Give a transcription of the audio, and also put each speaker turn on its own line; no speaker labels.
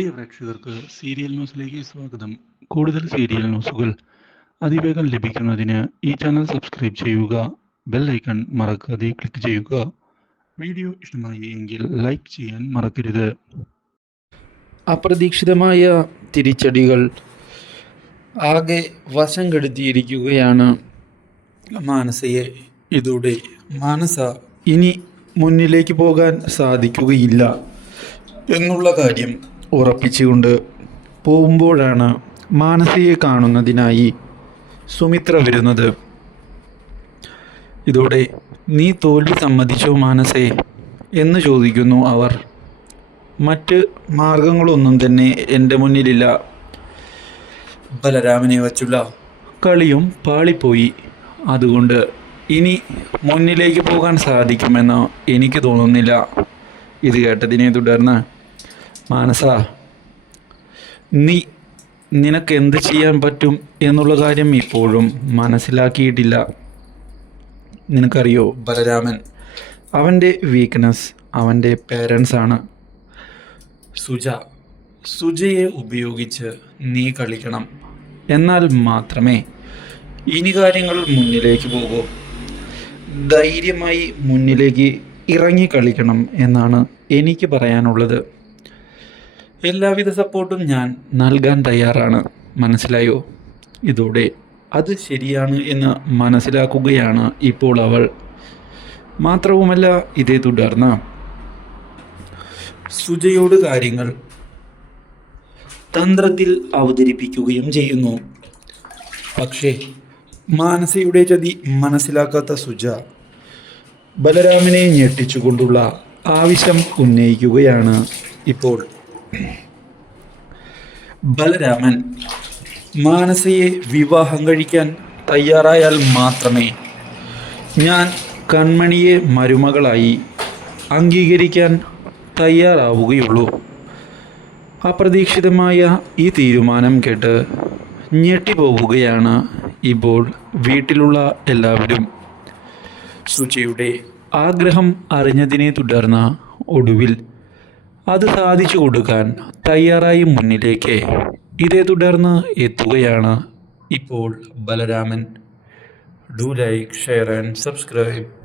പ്രിയ പ്രേക്ഷകർക്ക് സീരിയൽ ന്യൂസിലേക്ക് സ്വാഗതം. കൂടുതൽ സീരിയൽ ന്യൂസുകൾ അതിവേഗം ലഭിക്കുന്നതിന് ഈ ചാനൽ സബ്സ്ക്രൈബ് ചെയ്യുക ബെൽ ഐക്കൺ മറക്കാതെ ക്ലിക്ക് ചെയ്യുക. വീഡിയോ ഇഷ്ടമായി എങ്കിൽ ലൈക്ക് ചെയ്യാൻ മറക്കരുത്.
അപ്രതീക്ഷിതമായ തിരിച്ചടികൾ ആകെ വശം കെടുത്തിയിരിക്കുകയാണ്. മാനസയെ ഇതോടെ മാനസ ഇനി മുന്നിലേക്ക് പോകാൻ സാധിക്കുകയില്ല. എന്നുള്ള കാര്യം ഉറപ്പിച്ചുകൊണ്ട് പോകുമ്പോഴാണ് മാനസിയെ കാണുന്നതിനായി സുമിത്ര വരുന്നത്. ഇതോടെ നീ തോൽവി സമ്മതിച്ചോ മാനസേ എന്ന് ചോദിക്കുന്നു അവർ. മറ്റ് മാർഗങ്ങളൊന്നും തന്നെ എന്റെ മുന്നിലില്ല. ബലരാമനെ വച്ചുള്ള കളിയും പാളിപ്പോയി. അതുകൊണ്ട് ഇനി മുന്നിലേക്ക് പോകാൻ സാധിക്കുമെന്ന് എനിക്ക് തോന്നുന്നില്ല. ഇത് കേട്ടതിനെ തുടർന്ന് മാനസ നീ നിനക്ക് എന്ത് ചെയ്യാൻ പറ്റും എന്നുള്ള കാര്യം ഇപ്പോഴും മനസ്സിലാക്കിയിട്ടില്ല. നിനക്കറിയോ ബലരാമൻ? അവന്റെ വീക്ക്നെസ് അവന്റെ പേരൻസ് ആണ്. സുജ സുജയെ ഉപയോഗിച്ച് നീ കളിക്കണം. എന്നാൽ മാത്രമേ ഇനി കാര്യങ്ങൾ മുന്നിലേക്ക് പോകൂ. ധൈര്യമായി മുന്നിലേക്ക് ഇറങ്ങി കളിക്കണം എന്നാണ് എനിക്ക് പറയാനുള്ളത്. എല്ലാവിധ സപ്പോർട്ടും ഞാൻ നൽകാൻ തയ്യാറാണ്. മനസ്സിലായോ? ഇതോടെ അത് ശരിയാണ് എന്ന് മനസ്സിലാക്കുകയാണ് ഇപ്പോൾ അവൾ. മാത്രവുമല്ല ഇതേ തുടർന്ന് സുജയോട് കാര്യങ്ങൾ തന്ത്രത്തിൽ അവതരിപ്പിക്കുകയും ചെയ്യുന്നു. പക്ഷേ മാനസയുടെ ചതി മനസ്സിലാക്കാത്ത സുജ ബലരാമനെ ഞെട്ടിച്ചുകൊണ്ടുള്ള ആവശ്യം ഉന്നയിക്കുകയാണ് ഇപ്പോൾ. ബലരാമൻ മാനസയെ വിവാഹം കഴിക്കാൻ തയ്യാറായാൽ മാത്രമേ ഞാൻ കൺമണിയെ മരുമകളായി അംഗീകരിക്കാൻ തയ്യാറാവുകയുള്ളൂ. അപ്രതീക്ഷിതമായ ഈ തീരുമാനം കേട്ട് ഞെട്ടിപ്പോവുകയാണ് ഇപ്പോൾ വീട്ടിലുള്ള എല്ലാവരും. സുചിയുടെ ആഗ്രഹം അറിഞ്ഞതിനെ തുടർന്ന് ഒടുവിൽ അത് സാധിച്ചു കൊടുക്കാൻ തയ്യാറായി മുന്നിലേക്ക്. ഇതേ തുടർന്ന് എത്തുകയാണ് ഇപ്പോൾ Balaraman. Do like share and subscribe